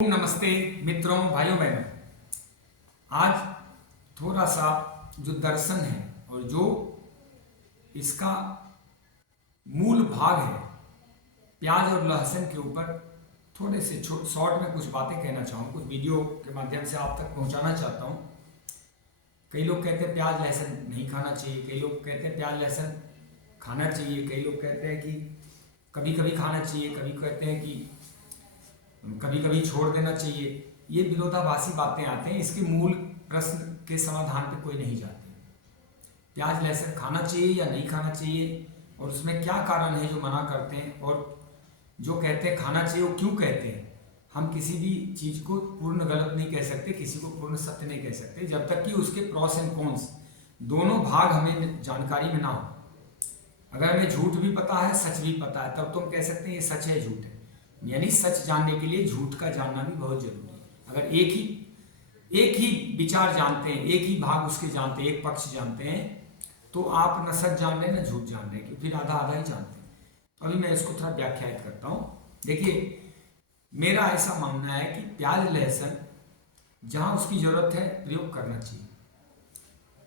नमस्ते मित्रों, भाइयों बहनों। आज थोड़ा सा जो दर्शन है और जो इसका मूल भाग है प्याज और लहसुन के ऊपर थोड़े से शॉर्ट में कुछ बातें कहना चाहूँ, कुछ वीडियो के माध्यम से आप तक पहुँचाना चाहता हूँ। कई लोग कहते हैं प्याज लहसुन नहीं खाना चाहिए, कई लोग कहते हैं प्याज लहसुन खाना चाहिए, कई लोग कहते हैं कि कभी कभी खाना चाहिए, कभी कहते हैं कि कभी कभी छोड़ देना चाहिए। ये विरोधाभासी बातें आते हैं, इसके मूल प्रश्न के समाधान पे कोई नहीं जाते। प्याज लहसुन खाना चाहिए या नहीं खाना चाहिए और उसमें क्या कारण है जो मना करते हैं, और जो कहते हैं खाना चाहिए वो क्यों कहते हैं। हम किसी भी चीज़ को पूर्ण गलत नहीं कह सकते, किसी को पूर्ण सत्य नहीं कह सकते, जब तक कि उसके प्रॉस एंड कॉन्स दोनों भाग हमें जानकारी में ना हो। अगर हमें झूठ भी पता है, सच भी पता है, तब तो हम कह सकते हैं ये सच है, झूठ है। यानी सच जानने के लिए झूठ का जानना भी बहुत जरूरी है। अगर एक ही विचार जानते हैं, एक ही भाग उसके जानते हैं, एक पक्ष जानते हैं, तो आप न सच जान रहे हैं न झूठ जान रहे हैं, क्योंकि आधा आधा ही जानते हैं। तो अभी मैं इसको थोड़ा व्याख्यायित करता हूँ। देखिए, मेरा ऐसा मानना है कि प्याज लहसुन जहाँ उसकी जरूरत है प्रयोग करना चाहिए।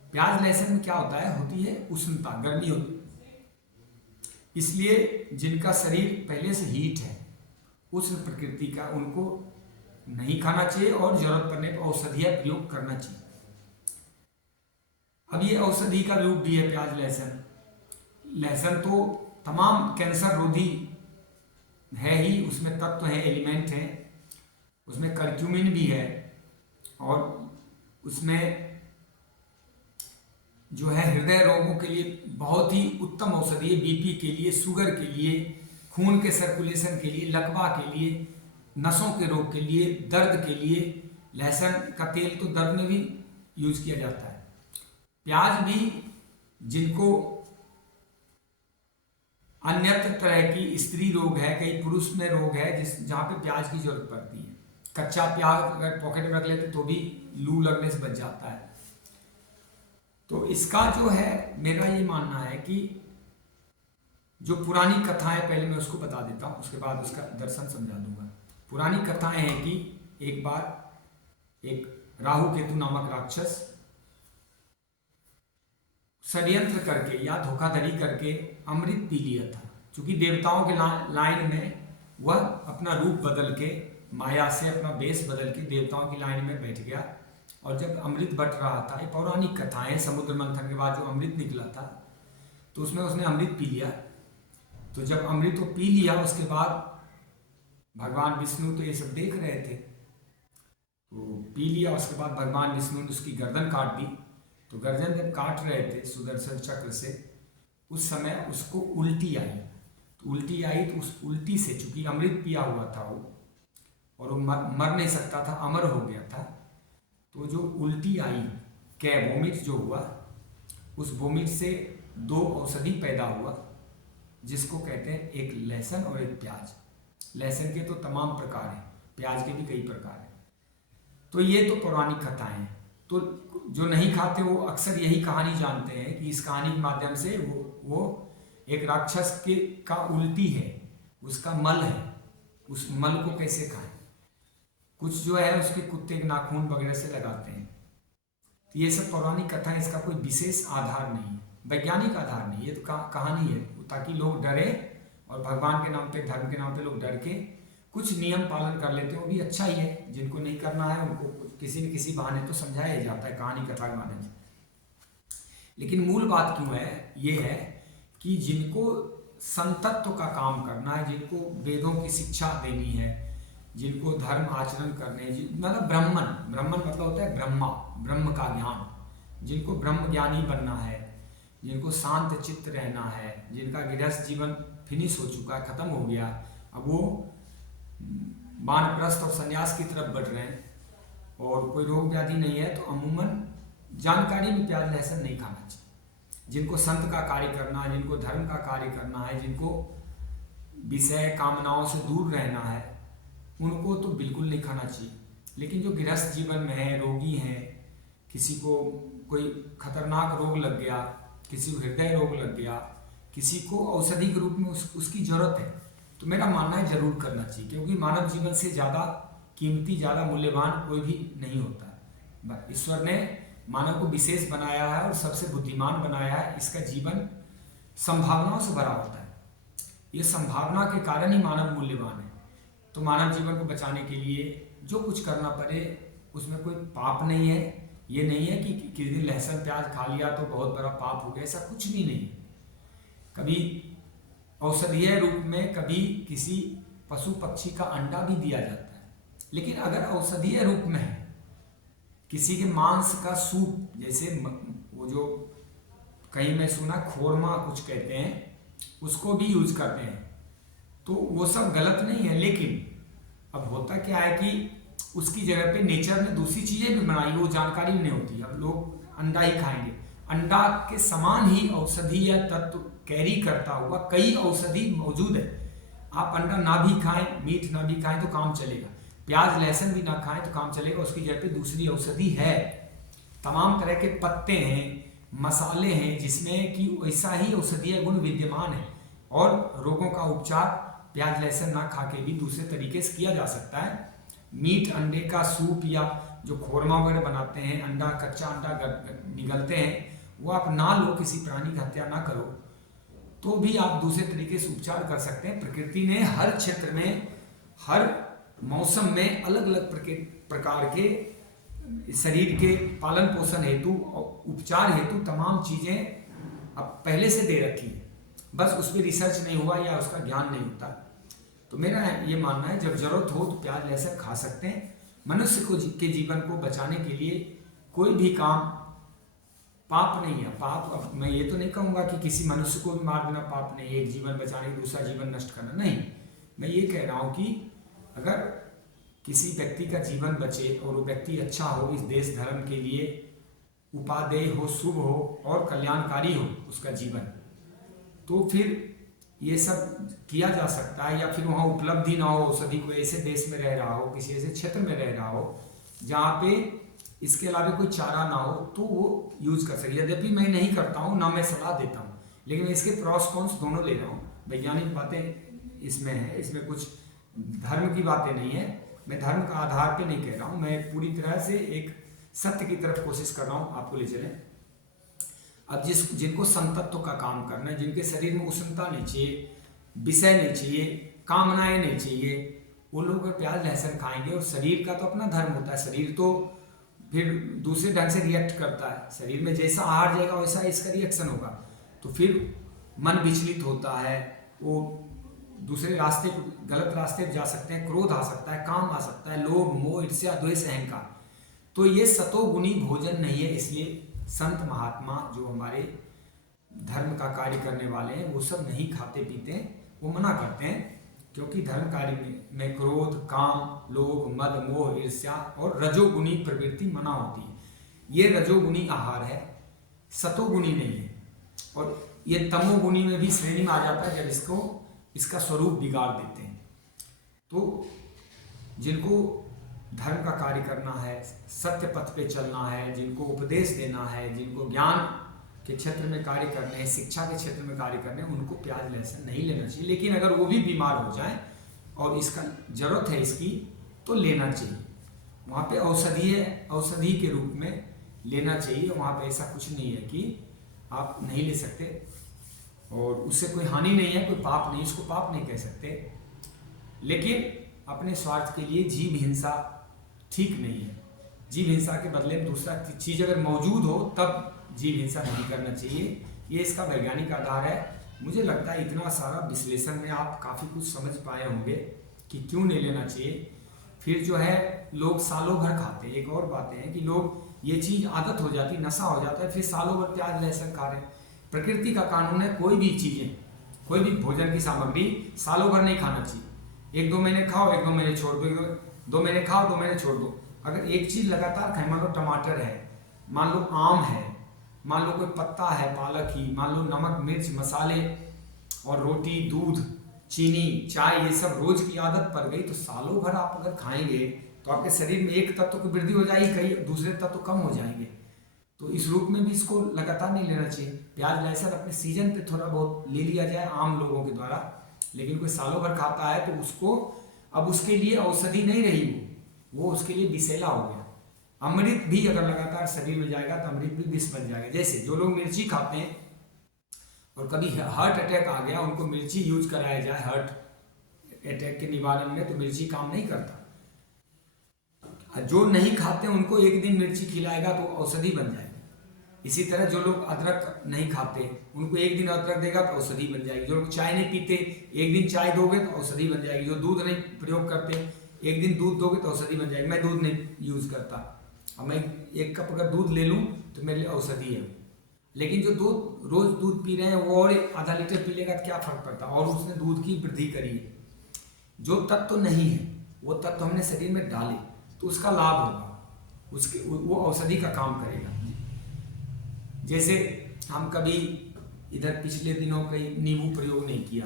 प्याज लहसुन में क्या होता है, होती है उष्णता, गर्मी होती है। इसलिए जिनका शरीर पहले से हीट है, उष्ण प्रकृति का, उनको नहीं खाना चाहिए और जरूरत पड़ने पर औषधियां प्रयोग करना चाहिए। अब ये औषधि का रूप भी है प्याज लहसुन। लहसुन तो तमाम कैंसर रोधी है ही, उसमें तत्व है, एलिमेंट है, उसमें करक्यूमिन भी है, और उसमें जो है हृदय रोगों के लिए बहुत ही उत्तम औषधि है, बीपी के लिए, शुगर के लिए, खून के सर्कुलेशन के लिए, लकवा के लिए, नसों के रोग के लिए, दर्द के लिए। लहसुन का तेल तो दर्द में भी यूज किया जाता है। प्याज भी, जिनको अन्यत्र तरह की स्त्री रोग है, कई पुरुष में रोग है जहाँ पे प्याज की जरूरत पड़ती है। कच्चा प्याज अगर पॉकेट में रख लेते तो भी लू लगने से बच जाता है। तो इसका जो है, मेरा ये मानना है कि जो पुरानी कथाएं, पहले मैं उसको बता देता हूँ, उसके बाद उसका दर्शन समझा दूंगा। पुरानी कथाएं हैं कि एक बार एक राहु केतु नामक राक्षस षड्यंत्र करके या धोखाधड़ी करके अमृत पी लिया था। क्योंकि देवताओं के लाइन में वह अपना रूप बदल के, माया से अपना वेश बदल के देवताओं की लाइन में बैठ गया, और जब अमृत बट रहा था, ये पौराणिक कथाएं, समुद्र मंथन के बाद जो अमृत निकला था तो उसमें उसने अमृत पी लिया। तो जब अमृत को पी लिया, उसके बाद भगवान विष्णु तो ये सब देख रहे थे, तो पी लिया। उसके बाद भगवान विष्णु ने उसकी गर्दन काट दी। तो गर्दन जब काट रहे थे सुदर्शन चक्र से, उस समय उसको उल्टी आई। तो उल्टी आई तो उस उल्टी से, चूंकि अमृत पिया हुआ था वो, और वो मर नहीं सकता था, अमर हो गया था, तो जो उल्टी आई, वोमिट जो हुआ, उस वोमिट से दो औषधि पैदा हुआ, जिसको कहते हैं एक लहसुन और एक प्याज। लहसुन के तो तमाम प्रकार हैं, प्याज के भी कई प्रकार हैं। तो ये तो पौराणिक कथाएं हैं। तो जो नहीं खाते वो अक्सर यही कहानी जानते हैं कि इस कहानी के माध्यम से वो एक राक्षस के का उल्टी है, उसका मल है, उस मल को कैसे खाएं। कुछ जो है उसके कुत्ते के नाखून वगैरह से लगाते हैं। तो ये सब पौराणिक कथा है, इसका कोई विशेष आधार नहीं है, वैज्ञानिक आधार नहीं, ये तो कहानी है, ताकि लोग डरे, और भगवान के नाम पे, धर्म के नाम पे लोग डर के कुछ नियम पालन कर लेते हैं, वो भी अच्छा ही है। जिनको नहीं करना है उनको किसी न किसी बहाने तो समझाया ही जाता है कहानी कथा के माध्यम से। लेकिन मूल बात क्यों है, ये है कि जिनको संतत्व का काम करना है, जिनको वेदों की शिक्षा देनी है, जिनको धर्म आचरण करने, मतलब ब्रह्मन मतलब होता है ब्रह्म का ज्ञान, जिनको ब्रह्म ज्ञानी बनना है, जिनको शांत चित्त रहना है, जिनका गृहस्थ जीवन फिनिश हो चुका है, खत्म हो गया, अब वो वानप्रस्थ और संन्यास की तरफ बढ़ रहे हैं, और कोई रोग व्याधि नहीं है, तो अमूमन जानकारी में प्याज लहसुन नहीं खाना चाहिए। जिनको संत का कार्य करना है, जिनको धर्म का कार्य करना है, जिनको विषय कामनाओं से दूर रहना है, उनको तो बिल्कुल नहीं खाना चाहिए। लेकिन जो गृहस्थ जीवन में है, रोगी हैं, किसी को कोई खतरनाक रोग लग गया, किसी को हृदय रोग लग गया, किसी को औषधि के रूप में उसकी जरूरत है, तो मेरा मानना है जरूर करना चाहिए। क्योंकि मानव जीवन से ज़्यादा कीमती, ज़्यादा मूल्यवान कोई भी नहीं होता है। ईश्वर ने मानव को विशेष बनाया है और सबसे बुद्धिमान बनाया है। इसका जीवन संभावनाओं से भरा होता है। ये संभावना के कारण ही मानव मूल्यवान है। तो मानव जीवन को बचाने के लिए जो कुछ करना पड़े उसमें कोई पाप नहीं है। ये नहीं है कि किसी दिन लहसुन प्याज खा लिया तो बहुत बड़ा पाप हो गया, ऐसा कुछ भी नहीं। कभी औषधीय रूप में कभी किसी पशु पक्षी का अंडा भी दिया जाता है, लेकिन अगर औषधीय रूप में है, किसी के मांस का सूप, जैसे वो जो कहीं मैं सुना खोरमा कुछ कहते हैं, उसको भी यूज करते हैं, तो वो सब गलत नहीं है। लेकिन अब होता क्या है कि उसकी जगह पे नेचर ने दूसरी चीजें भी बनाई, वो जानकारी नहीं होती। अब लोग अंडा ही खाएंगे, अंडा के समान ही औषधीय तत्व कैरी करता हुआ कई औषधि मौजूद है। आप अंडा ना भी खाएं, मीट ना भी खाएं तो काम चलेगा, प्याज लहसुन भी ना खाएं तो काम चलेगा, उसकी जगह पे दूसरी औषधि है। तमाम तरह के पत्ते हैं, मसाले हैं, जिसमें कि वैसा ही औषधीय गुण विद्यमान है और रोगों का उपचार प्याज लहसुन ना खा के भी दूसरे तरीके से किया जा सकता है। मीट अंडे का सूप या जो खोरमा वगैरह बनाते हैं, अंडा कच्चा अंडा निगलते हैं, वो आप ना लो, किसी प्राणी की हत्या ना करो, तो भी आप दूसरे तरीके से उपचार कर सकते हैं। प्रकृति ने हर क्षेत्र में हर मौसम में अलग अलग प्रकार के शरीर के पालन पोषण हेतु उपचार हेतु तमाम चीजें अब पहले से दे रखी है, बस उस पर रिसर्च नहीं हुआ या उसका ज्ञान नहीं होता। तो मेरा ये मानना है जब जरूरत हो तो प्याज लहसुन खा सकते हैं। मनुष्य को के जीवन को बचाने के लिए कोई भी काम पाप नहीं है। पाप, अब मैं ये तो नहीं कहूँगा कि किसी मनुष्य को भी मार देना पाप नहीं है, एक जीवन बचाने के दूसरा जीवन नष्ट करना नहीं। मैं ये कह रहा हूँ कि अगर किसी व्यक्ति का जीवन बचे और वो व्यक्ति अच्छा हो, इस देश धर्म के लिए उपादेय हो, शुभ हो और कल्याणकारी हो उसका जीवन, तो फिर ये सब किया जा सकता है। या फिर वहाँ उपलब्धि ना हो, सभी को ऐसे देश में रह रहा हो, किसी ऐसे क्षेत्र में रह रहा हो जहाँ पे इसके अलावा कोई चारा ना हो, तो वो यूज कर सके। यद्यपि मैं नहीं करता हूँ, ना मैं सलाह देता हूँ, लेकिन मैं इसके प्रॉस कॉन्स दोनों ले रहा हूँ। वैज्ञानिक बातें इसमें है, इसमें कुछ धर्म की बातें नहीं है। मैं धर्म का आधार पे नहीं कह रहा हूँ, मैं पूरी तरह से एक सत्य की तरफ कोशिश कर रहा हूँ आपको ले चलें। अब जिनको संतत्व का काम करना है, जिनके शरीर में उष्णता नहीं चाहिए, विषय नहीं चाहिए, कामनाएं नहीं चाहिए, वो लोग अगर प्याज लहसुन खाएंगे, और शरीर का तो अपना धर्म होता है, शरीर तो फिर दूसरे ढंग से रिएक्ट करता है। शरीर में जैसा आहार जाएगा वैसा इसका रिएक्शन होगा, तो फिर मन विचलित होता है, वो दूसरे रास्ते, गलत रास्ते पे जा सकते हैं, क्रोध आ सकता है, काम आ सकता है, लोभ मोह ईर्ष्या द्वेष अहंकार। तो ये सतोगुणी भोजन नहीं है। इसलिए संत महात्मा जो हमारे धर्म का कार्य करने वाले हैं, वो सब नहीं खाते पीते हैं, वो मना करते हैं, क्योंकि धर्म कार्य में क्रोध, काम, लोभ, मद, मोह, ईर्ष्या और रजोगुणी प्रवृत्ति मना होती है। ये रजोगुणी आहार है, सतोगुणी नहीं है। और ये तमोगुणी में भी श्रेणी में आ जाता है जब इसका स्वरूप बिगाड़ देते हैं। तो जिनको धर्म का कार्य करना है, सत्य पथ पे चलना है, जिनको उपदेश देना है, जिनको ज्ञान के क्षेत्र में कार्य करने हैं, शिक्षा के क्षेत्र में कार्य करने हैं, उनको प्याज लहसुन नहीं लेना चाहिए। लेकिन अगर वो भी बीमार हो जाए और इसका जरूरत है इसकी, तो लेना चाहिए। वहाँ पे औषधि के रूप में लेना चाहिए। वहाँ पे ऐसा कुछ नहीं है कि आप नहीं ले सकते, और उससे कोई हानि नहीं है, कोई पाप नहीं, इसको पाप नहीं कह सकते। लेकिन अपने स्वार्थ के लिए जीव हिंसा ठीक नहीं है। जीव हिंसा के बदले में दूसरा चीज अगर मौजूद हो तब जीव हिंसा नहीं करना चाहिए। ये इसका वैज्ञानिक आधार है। मुझे लगता है इतना सारा विश्लेषण में आप काफ़ी कुछ समझ पाए होंगे कि क्यों नहीं लेना चाहिए। फिर जो है लोग सालों भर खाते हैं। एक और बात है कि लोग ये चीज़ आदत हो जाती, नशा हो जाता है, फिर सालों भर प्याज लहसुन खा रहे हैं। प्रकृति का कानून है, कोई भी चीज़ें, कोई भी भोजन की सामग्री सालों भर नहीं खाना चाहिए। 1-2 महीने खाओ, 1-2 महीने छोड़ दो, 2 महीने खाओ, 2 महीने छोड़ दो। अगर एक चीज़ लगातार खाए, मान लो टमाटर है, मान लो आम है, मान लो कोई पत्ता है, पालक ही, मान लो नमक मिर्च मसाले और रोटी दूध चीनी चाय, ये सब रोज की आदत पड़ गई, तो सालों भर आप अगर खाएंगे तो आपके शरीर में एक तत्व की वृद्धि हो जाएगी, कई दूसरे तत्व कम हो जाएंगे। तो इस रूप में भी इसको लगातार नहीं लेना चाहिए। प्याज लहसुन अपने सीजन पे थोड़ा बहुत ले लिया जाए आम लोगों के द्वारा, लेकिन कोई सालों भर खाता है तो उसको अब उसके लिए औषधि नहीं रही, वो उसके लिए विषैला हो गया। अमृत भी अगर लगातार शरीर में जाएगा तो अमृत भी विष बन जाएगा। जैसे जो लोग मिर्ची खाते हैं और कभी हार्ट अटैक आ गया, उनको मिर्ची यूज कराया जाए हार्ट अटैक के निवारण में, तो मिर्ची काम नहीं करता। जो नहीं खाते उनको एक दिन मिर्ची खिलाएगा तो औषधि बन जाएगी। इसी तरह जो लोग अदरक नहीं खाते उनको एक दिन अदरक देगा तो औषधि बन जाएगी। जो लोग चाय नहीं पीते एक दिन चाय दोगे तो औषधि बन जाएगी। जो दूध नहीं प्रयोग करते एक दिन दूध दोगे तो औषधि बन जाएगी। मैं दूध नहीं यूज करता, अब मैं 1 कप अगर दूध ले लूँ तो मेरे लिए औषधि है। लेकिन जो दूध रोज दूध पी रहे हैं वो और आधा लीटर पी लेगा तो क्या फर्क पड़ता, और उसने दूध की वृद्धि करी है। जो तत्व तो नहीं है वो तत्व तो हमने शरीर में डाले तो उसका लाभ होगा, उसके वो औषधि का काम करेगा। जैसे हम कभी इधर पिछले दिनों कहीं नींबू प्रयोग नहीं किया,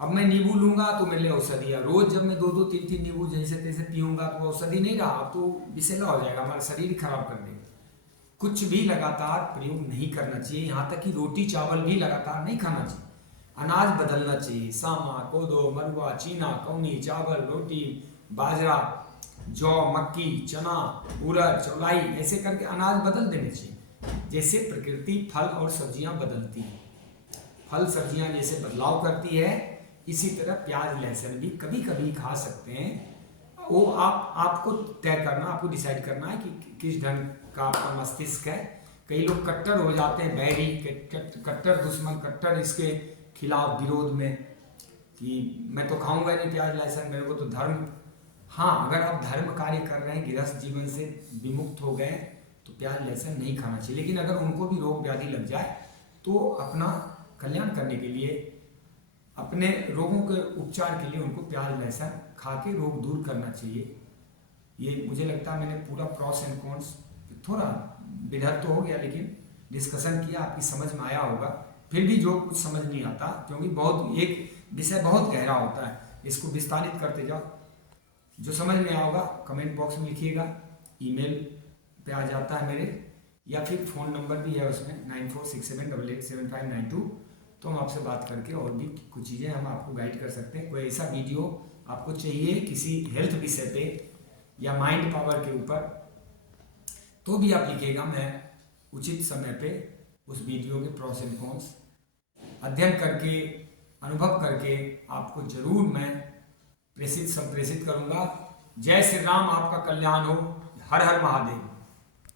अब मैं नींबू लूंगा तो मेरे लिए औषधि है। रोज जब मैं 2-2 3-3 नींबू जैसे तैसे पीऊंगा तो औषधि नहीं रहा, अब तो विषैला हो जाएगा, हमारा शरीर खराब कर देगा। कुछ भी लगातार प्रयोग नहीं करना चाहिए, यहाँ तक कि रोटी चावल भी लगातार नहीं खाना चाहिए। अनाज बदलना चाहिए, सामा, कोदो, मरुआ, चीना, कौनी, चावल, रोटी, बाजरा, जौ, मक्की, चना, उड़द, चौलाई, ऐसे करके अनाज बदल देने चाहिए। जैसे प्रकृति फल और सब्जियां बदलती है, फल सब्जियां जैसे बदलाव करती है, इसी तरह प्याज लहसुन भी कभी कभी खा सकते हैं। वो आपको तय करना, आपको डिसाइड करना है कि किस ढंग का आपका मस्तिष्क है। कई लोग कट्टर हो जाते हैं, बैरी कट्टर दुश्मन, कट्टर इसके खिलाफ विरोध में कि मैं तो खाऊंगा नहीं प्याज लहसुन, मेरे को तो धर्म। हाँ, अगर आप धर्म कार्य कर रहे हैं, गृहस्थ जीवन से विमुक्त हो गए तो प्याज लहसुन नहीं खाना चाहिए। लेकिन अगर उनको भी रोग व्याधि लग जाए तो अपना कल्याण करने के लिए, अपने रोगों के उपचार के लिए उनको प्याज लहसुन खा के रोग दूर करना चाहिए। ये मुझे लगता है मैंने पूरा प्रॉस एंड कॉन्स, थोड़ा विधर तो हो गया लेकिन डिस्कशन किया, आपकी समझ में आया होगा। फिर भी जो कुछ समझ नहीं आता, क्योंकि बहुत एक विषय बहुत गहरा होता है, इसको विस्तारित करते जाओ। जो समझ में आया होगा कमेंट बॉक्स में लिखिएगा, ईमेल पे आ जाता है मेरे, या फिर फ़ोन नंबर भी है उसमें 9467887592। तो हम आपसे बात करके और भी कुछ चीज़ें हम आपको गाइड कर सकते हैं। कोई ऐसा वीडियो आपको चाहिए किसी हेल्थ विषय पे या माइंड पावर के ऊपर, तो भी आप लिखिएगा, मैं उचित समय पे उस वीडियो के प्रॉस एंड कॉन्स अध्ययन करके, अनुभव करके आपको जरूर मैं संप्रेषित करूंगा। जय श्री राम, आपका कल्याण हो। हर हर महादेव।